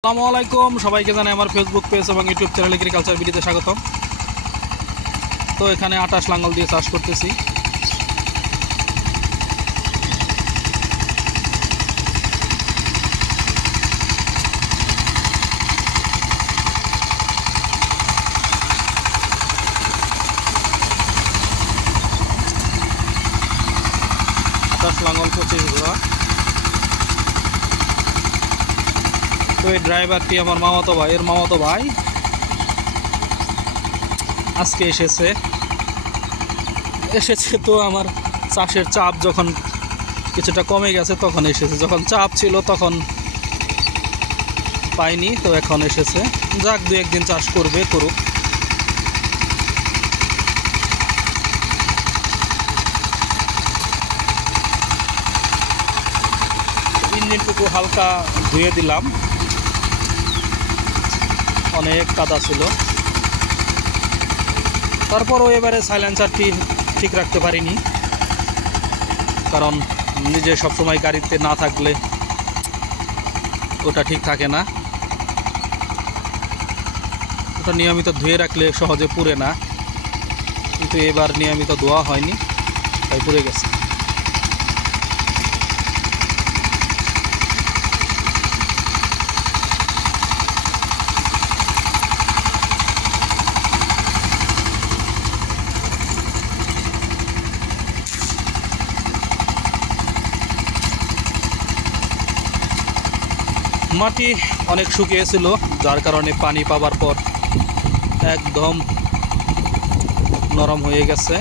আসসালামু আলাইকুম সবাইকে জানাই আমার ফেসবুক পেজ এবং ইউটিউব চ্যানেল এগ্রিকালচার ভিডিওতে স্বাগতম। তো এখানে 28 লাঙ্গল দিয়ে চাষ করতেছি। লাঙ্গল 25 ঘোড়া। তো এই ড্রাইভারটি আমার মামাতো ভাই আজকে এসেছে। তো আমার চাষের চাপ যখন কিছুটা কমে গেছে তখন এসেছে, যখন চাপ ছিল তখন পাইনি, তো এখন এসেছে। যাক, দু একদিন চাষ করুক। ইঞ্জিনটুকু হালকা ধুয়ে দিলাম, অনেক কাদা ছিল। তারপরও এবারে সাইলেন্সারটি ঠিক রাখতে পারিনি, কারণ নিজে সবসময় গাড়িতে না থাকলে ওটা ঠিক থাকে না। ওটা নিয়মিত ধুয়ে রাখলে সহজে পুড়ে না, কিন্তু এবার নিয়মিত ধোয়া হয়নি, তাই পুড়ে গেছে। মাটি অনেক শুকিয়েছিল, যার কারণে পানি পাওয়ার পর একদম নরম হয়ে গেছে।